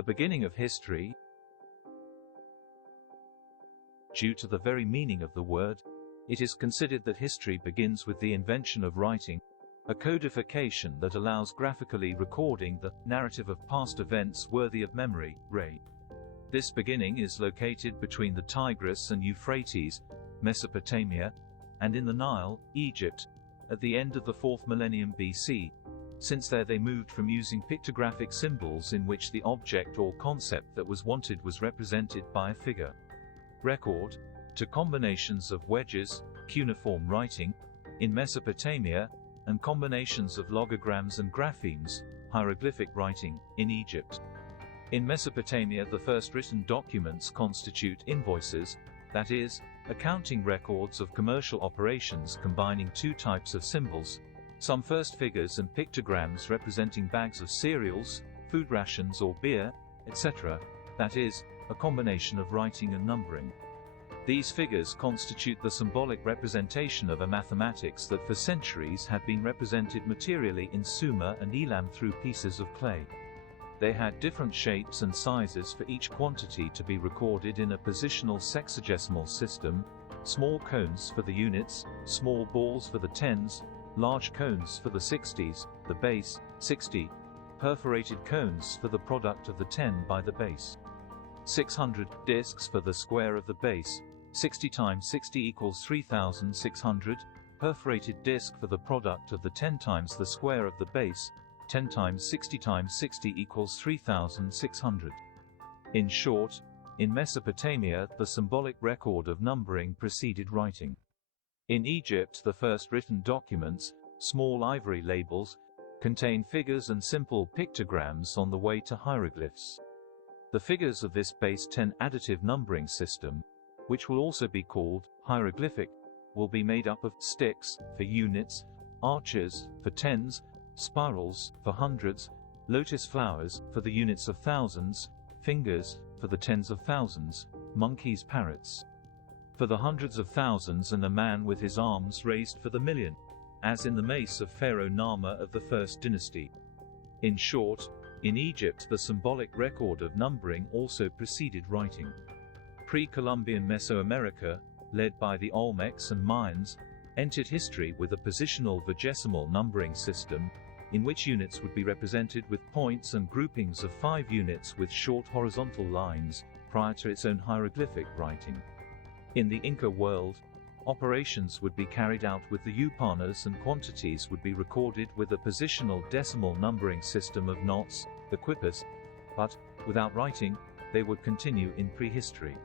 The beginning of history. Due to the very meaning of the word, it is considered that history begins with the invention of writing, a codification that allows graphically recording the narrative of past events worthy of memory. This beginning is located between the Tigris and Euphrates, Mesopotamia, and in the Nile, Egypt, at the end of the 4th millennium BC. Since there they moved from using pictographic symbols in which the object or concept that was wanted was represented by a figure record, to combinations of wedges, cuneiform writing, in Mesopotamia, and combinations of logograms and graphemes, hieroglyphic writing, in Egypt. In Mesopotamia, the first written documents constitute invoices, that is, accounting records of commercial operations combining two types of symbols, some first figures and pictograms representing bags of cereals, food rations or beer, etc., that is, a combination of writing and numbering. These figures constitute the symbolic representation of a mathematics that for centuries had been represented materially in Sumer and Elam through pieces of clay. They had different shapes and sizes for each quantity to be recorded in a positional sexagesimal system, small cones for the units, small balls for the tens, large cones for the 60s, the base, 60, perforated cones for the product of the 10 by the base. 600 discs for the square of the base, 60 times 60 equals 3600, perforated disc for the product of the 10 times the square of the base, 10 times 60 equals 3600. In short, in Mesopotamia, the symbolic record of numbering preceded writing. In Egypt, the first written documents, small ivory labels, contain figures and simple pictograms on the way to hieroglyphs. The figures of this base 10 additive numbering system, which will also be called hieroglyphic, will be made up of sticks for units, arches for tens, spirals for hundreds, lotus flowers for the units of thousands, fingers for the tens of thousands, monkeys, parrots for the hundreds of thousands, and a man with his arms raised for the million, as in the mace of Pharaoh Nahma of the first dynasty. In short, in Egypt the symbolic record of numbering also preceded writing. Pre-Columbian Mesoamerica, led by the Olmecs and Mayans, entered history with a positional vigesimal numbering system, in which units would be represented with points and groupings of 5 units with short horizontal lines, prior to its own hieroglyphic writing. In the Inca world, operations would be carried out with the upanas and quantities would be recorded with a positional decimal numbering system of knots, the quipus, but, without writing, they would continue in prehistory.